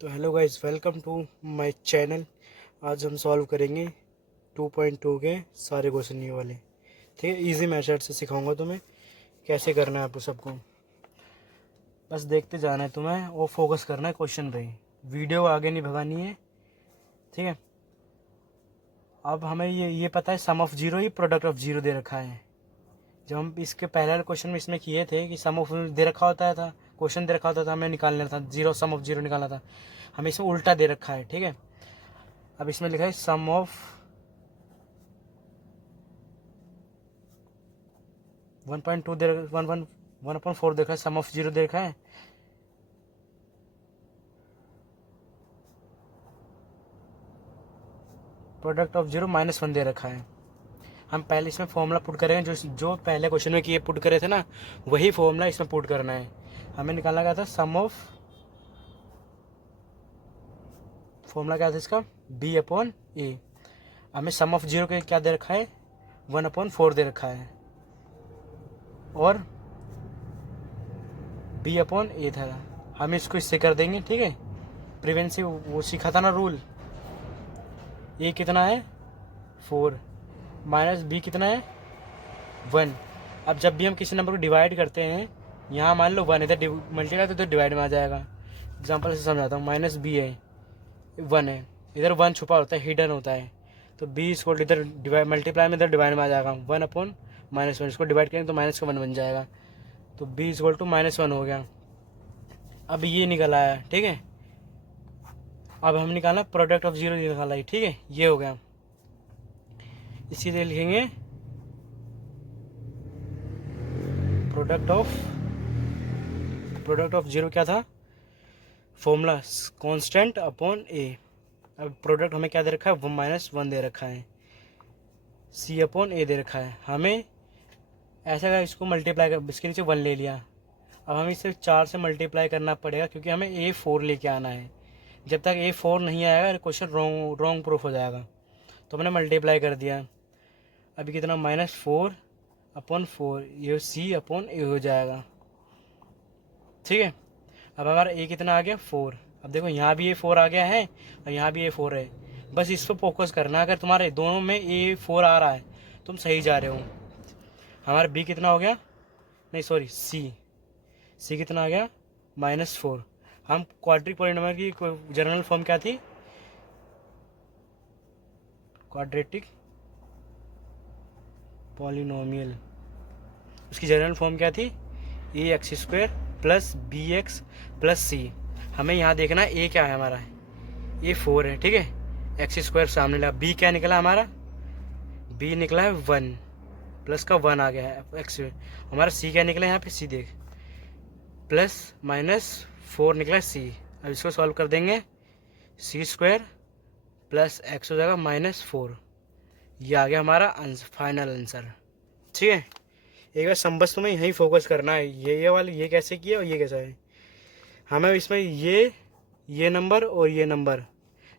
तो hello guys, welcome to my channel. आज हम सॉल्व करेंगे 2.2 के सारे क्वेश्चन ये वाले। ठीक है, इजी मेथड से सिखाऊंगा तुम्हें कैसे करना है आपको सबको। बस देखते जाना है तुम्हें और फोकस करना है क्वेश्चन पे ही। वीडियो आगे नहीं भगानी है। ठीक है, अब हमें ये पता है सम ऑफ जीरो ही प्रोडक्ट ऑफ जीरो दे रखा है। जब हम इसके पहले क्वेश्चन में इसमें किए थे कि सम ऑफ दे रखा होता था, क्वेश्चन दे रखा होता था, हमें निकालना था जीरो, सम ऑफ जीरो निकालना था। हमें इसमें उल्टा दे रखा है। ठीक है, अब इसमें लिखा है सम ऑफ 1.2 दे रखा, 1.4 देखा है, सम ऑफ जीरो देखा है। प्रोडक्ट ऑफ जीरो -1 दे रखा है। हम पहले इसमें फॉर्मूला पुट करेंगे, जो पहले क्वेश्चन में किए पुट करे थे ना, वही फॉर्मूला इसमें पुट करना है। हमें निकालना क्या था, सम ऑफ, फॉर्मूला क्या था इसका, b/a। हमें सम ऑफ जीरो के क्या दे रखा है, 1/4 दे रखा है, और b/a था। हम इसको इससे कर देंगे। ठीक है, प्रिवेंसिव वो सीखा था ना रूल। ए कितना है 4, माइनस बी कितना है 1। अब जब भी हम किसी नंबर को डिवाइड करते हैं, यहाँ मान लो 1 इधर मल्टीप्लाई तो इधर डिवाइड में आ जाएगा। एग्जांपल से समझाता हूँ, माइनस बी है, 1 है, इधर 1 छुपा होता है, हिडन होता है, तो बी इसको इधर डिवाइड, मल्टीप्लाई में इधर डिवाइड में आ जाएगा 1/-1। इसको डिवाइड करेंगे तो माइनस का 1 बन जाएगा, तो बी इक्वल टू -1 हो गया। अब ये निकल आया। ठीक है, अब हम निकालना प्रोडक्ट ऑफ जीरो निकाला है। ठीक है, ये हो गया। इसीलिए लिखेंगे प्रोडक्ट ऑफ जीरो क्या था, फॉर्मूला कांस्टेंट अपॉन ए। अब प्रोडक्ट हमें क्या दे रखा है, -1 दे रखा है, c/a दे रखा है। हमें ऐसा अगर इसको मल्टीप्लाई कर, इसके नीचे 1 ले लिया। अब हमें इसे 4 से मल्टीप्लाई करना पड़ेगा, क्योंकि हमें a4 लेके आना है। जब तक a4 नहीं आएगा क्वेश्चन रॉन्ग प्रूफ हो जाएगा। तो हमने मल्टीप्लाई कर दिया। अभी कितना, -4/4, ये c/a हो जाएगा। ठीक है, अब हमारा a कितना आ गया 4। अब देखो यहाँ भी a4 आ गया है और यहाँ भी a4 है। बस इस पर फोकस करना। अगर तुम्हारे दोनों में a4 आ रहा है तुम सही जा रहे हो। हमारा b कितना हो गया, नहीं सॉरी, c कितना आ गया, -4। हम क्वाड्रिक पॉलिनोमियल की जनरल फॉर्म क्या थी, क्वाड्रेटिक पॉलिनोमियल, उसकी जनरल फॉर्म क्या थी, ax² + bx + c। हमें यहाँ देखना है a क्या है हमारा, a4 है। ठीक है, x² सामने लगा, b क्या निकला हमारा, b निकला है 1, प्लस का 1 आ गया है x। हमारा c क्या निकला है यहाँ पे, c देख, +-4 निकला c। अब इसको सॉल्व कर देंगे, c² + x हो जाएगा -4। ये आ गया हमारा फाइनल आंसर। ठीक है, एक बार संबस तुम्हें यहीं फोकस करना है, ये वाले ये कैसे किया और ये कैसा है। हमें इसमें ये नंबर और ये नंबर,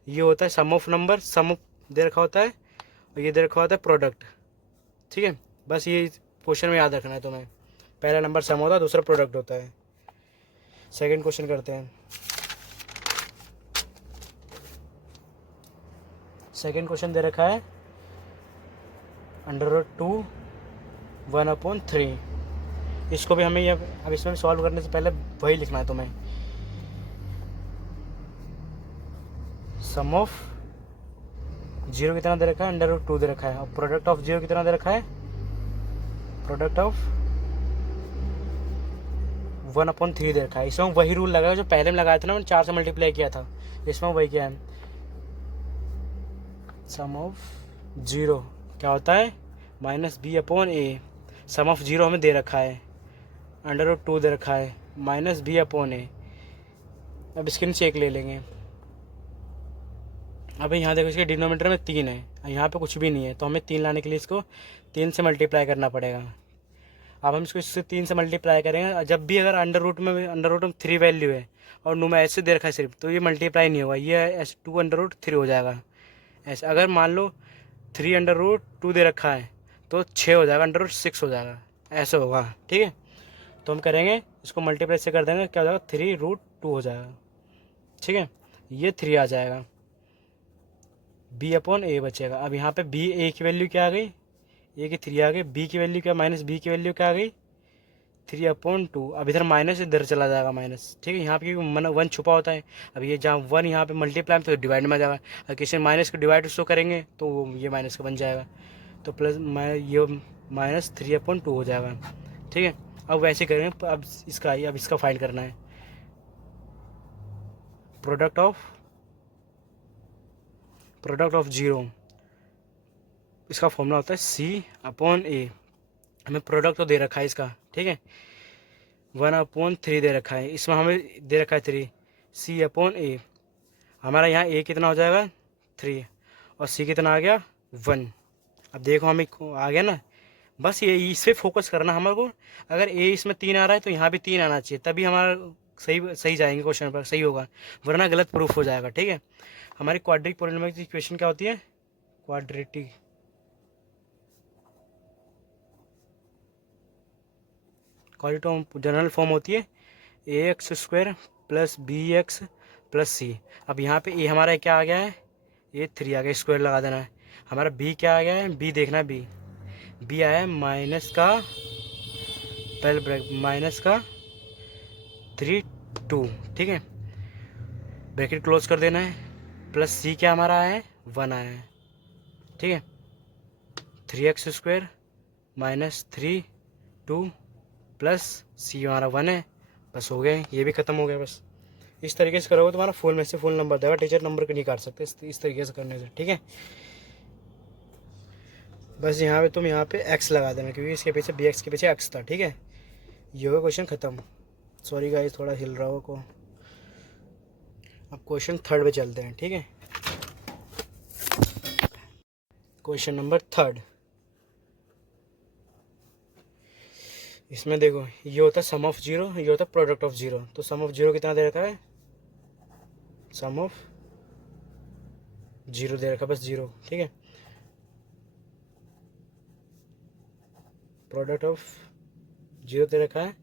ये होता है sum of number, some of दे रखा होता है, और ये दे रखा होता है प्रोडक्ट। ठीक है, बस ये क्वेश्चन में याद रखना है तुम्हें। पहला नंबर सम होता है, दूसरा प्रोडक्ट होता है। सेकंड क्वेश्चन करते हैं। सेकंड क्वेश्चन दे रखा है √2 1/3। इसको भी हमें अब इसमें सॉल्व करने से पहले वही लिखना है तुम्हें, सम ऑफ जीरो कितना दे रखा है, √2 दे रखा है, और प्रोडक्ट ऑफ जीरो कितना दे रखा है, प्रोडक्ट ऑफ 1/3 दे रखा है। इसमें वही रूल लगाया जो पहले में लगाया था ना, मैंने 4 से मल्टीप्लाई किया था। इसमें वही क्या है, सम ऑफ जीरो क्या होता है, -b/a। सम ऑफ जीरो हमें दे रखा है, √2 दे रखा है, -b/a। अब इसके नीचे 1 ले लेंगे। अब यहाँ देखो, इसके डिनोमीटर में 3 है, यहाँ पे कुछ भी नहीं है, तो हमें 3 लाने के लिए इसको 3 से मल्टीप्लाई करना पड़ेगा। अब हम इसको इससे 3 से मल्टीप्लाई करेंगे। जब भी अगर अंडर रूट में 3 वैल्यू है और नो में ऐसे दे रखा है सिर्फ, तो ये मल्टीप्लाई नहीं होगा, ये ऐसे 2√3 हो जाएगा ऐसे। अगर मान लो 3√2 दे रखा है तो 6 हो जाएगा, √6 हो जाएगा, ऐसे होगा। ठीक है, तो हम करेंगे इसको मल्टीप्लाई से कर देंगे, क्या हो जाएगा, 3√2 हो जाएगा। ठीक है, ये 3 आ जाएगा, बी अपॉन ए बचेगा। अब यहाँ पे बी ए की वैल्यू क्या आ गई, ए की 3 आ गई, बी की वैल्यू क्या, माइनस बी की वैल्यू क्या आ गई 3/2। अब इधर माइनस इधर चला जाएगा माइनस, ठीक है। यहाँ पे वन छुपा होता है। अब ये जहाँ वन यहाँ पे मल्टीप्लाई तो डिवाइड में आ जाएगा। अगर किसी माइनस को डिवाइड शो करेंगे तो ये माइनस का बन जाएगा, तो प्लस ये -3/2 हो जाएगा, ठीक है। अब वैसे करेंगे, अब इसका फाइंड करना है। प्रोडक्ट ऑफ जीरो, इसका फॉर्मूला होता है C/A। हमें प्रोडक्ट तो दे रखा है इसका, ठीक है, 1/3 दे रखा है, इसमें हमें दे रखा है 3, C/A। हमारा यहाँ A कितना हो जाएगा 3 और C कितना आ गया 1। अब देखो हमें आ गया ना, बस ये इस पर फोकस करना हमारे को। अगर A इसमें 3 आ रहा है तो यहाँ भी 3 आना चाहिए, तभी हमारा सही जाएंगे क्वेश्चन पर, सही होगा, वरना गलत प्रूफ हो जाएगा, ठीक है। हमारी क्वाड्रेटिक पॉलिनोमियल की इक्वेशन क्या होती है, क्वाड्रेटिक जनरल फॉर्म होती है ax² + bx + c। अब यहाँ पे a हमारा क्या आ गया है, a 3 आ गया, स्क्वायर लगा देना है। हमारा b क्या आ गया है, b देखना है, b आया है माइनस का, पहले ब्रैकेट माइनस का 3 2, ठीक है, ब्रैकेट क्लोज कर देना है, प्लस c क्या हमारा आया है 1 आया है, ठीक है। 3x² - 3 2 प्लस सी हमारा 1 है, बस हो गया, ये भी ख़त्म हो गया। बस इस तरीके से करोगे तुम्हारा फुल में से फुल नंबर देगा, टीचर नंबर को नहीं काट सकते इस तरीके से करने से, ठीक है। बस यहाँ पे तुम यहाँ पे x लगा देना, क्योंकि इसके पीछे bx के पीछे x था, ठीक है। ये हो क्वेश्चन ख़त्म। सॉरी गाइस, थोड़ा हिल रहा हो को। अब क्वेश्चन 3 पे चलते हैं, ठीक है। क्वेश्चन नंबर 3, इसमें देखो ये होता है सम ऑफ जीरो, ये होता है प्रोडक्ट ऑफ जीरो। तो सम ऑफ जीरो कितना दे रखा है, सम ऑफ जीरो दे रखा है, बस जीरो, ठीक है। प्रोडक्ट ऑफ जीरो दे रखा है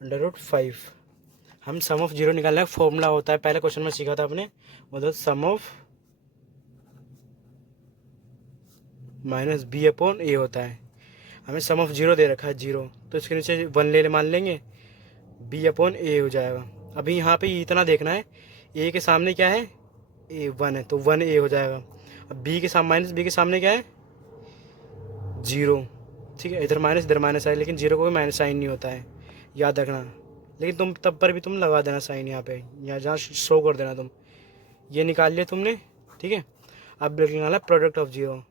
√5। हम सम ऑफ जीरो निकालने का फॉर्मूला होता है, पहले क्वेश्चन में सीखा था आपने, वो सम ऑफ -b/a होता है। हमें सम ऑफ जीरो दे रखा है जीरो, तो इसके नीचे 1 मान लेंगे, b/a हो जाएगा। अभी यहाँ पे इतना देखना है, a के सामने क्या है, a 1 है, तो 1a हो जाएगा। अब b के सामने b के सामने क्या है 0, ठीक है। इधर माइनस है, लेकिन जीरो को भी माइनस साइन नहीं होता है, याद रखना। लेकिन तुम तब पर भी तुम लगा देना साइन यहाँ पे, यहाँ जहाँ शो कर देना तुम। ये निकाल लिया तुमने, ठीक है। अब निकालना प्रोडक्ट ऑफ जीरो,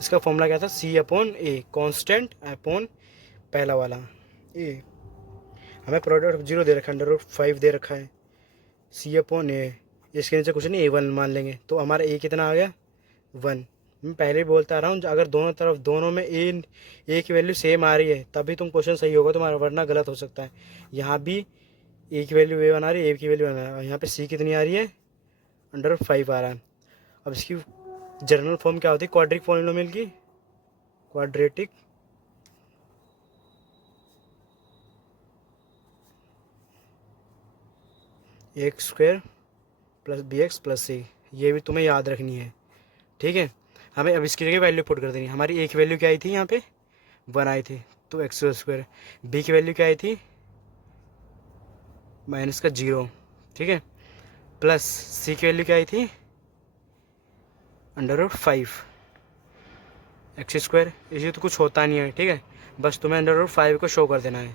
इसका फॉर्मूला क्या था, C/A, कांस्टेंट अपॉन पहला वाला a। हमें प्रोडक्ट ऑफ जीरो दे रखा है, √5 दे रखा है, C/A, इसके नीचे कुछ नहीं, a1 मान लेंगे, तो हमारा a कितना आ गया 1। मैं पहले ही बोलता आ रहा हूँ, अगर दोनों में a की वैल्यू सेम आ रही है तभी तुम क्वेश्चन सही होगा तुम्हारा, वरना गलत हो सकता है। यहाँ भी a की वैल्यू a1 आ रही है, a की वैल्यू 1 आ रही है, यहाँ पे c कितनी आ रही है √5 आ रहा है। अब इसकी जनरल फॉर्म क्या होती है क्वाड्रेटिक पॉलिनोमियल की, क्वाड्रेटिक x² + bx + c। ये भी तुम्हें याद रखनी है, ठीक है। हमें अब इसकी जगह वैल्यू पुट कर देनी है। हमारी a की वैल्यू क्या आई थी, यहाँ पे 1 आई थी, तो x²। b की वैल्यू क्या आई थी -0, ठीक है, प्लस c की वैल्यू क्या आई थी √5 x²। इसी तो कुछ होता नहीं है, ठीक है, बस तुम्हें √5 को शो कर देना है।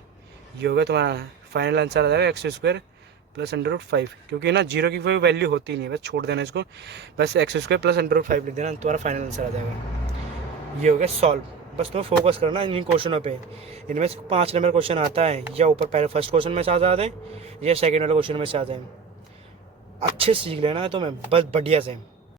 ये होगा तुम्हारा फाइनल आंसर आ जाएगा x² + √5, क्योंकि ना जीरो की कोई वैल्यू होती नहीं है, बस छोड़ देना इसको, बस x² + √5 लिख देना, तुम्हारा फाइनल आंसर आ जाएगा। ये हो गया सॉल्व। बस तुम्हें फोकस करना इन क्वेश्चनों पे, इनमें से 5 नंबर क्वेश्चन आता है, या ऊपर पहले फर्स्ट क्वेश्चन में से आ जाते हैं, या सेकंड वाले क्वेश्चन में से आ जाए। अच्छे सीख लेना है तुम्हें, बस बढ़िया से।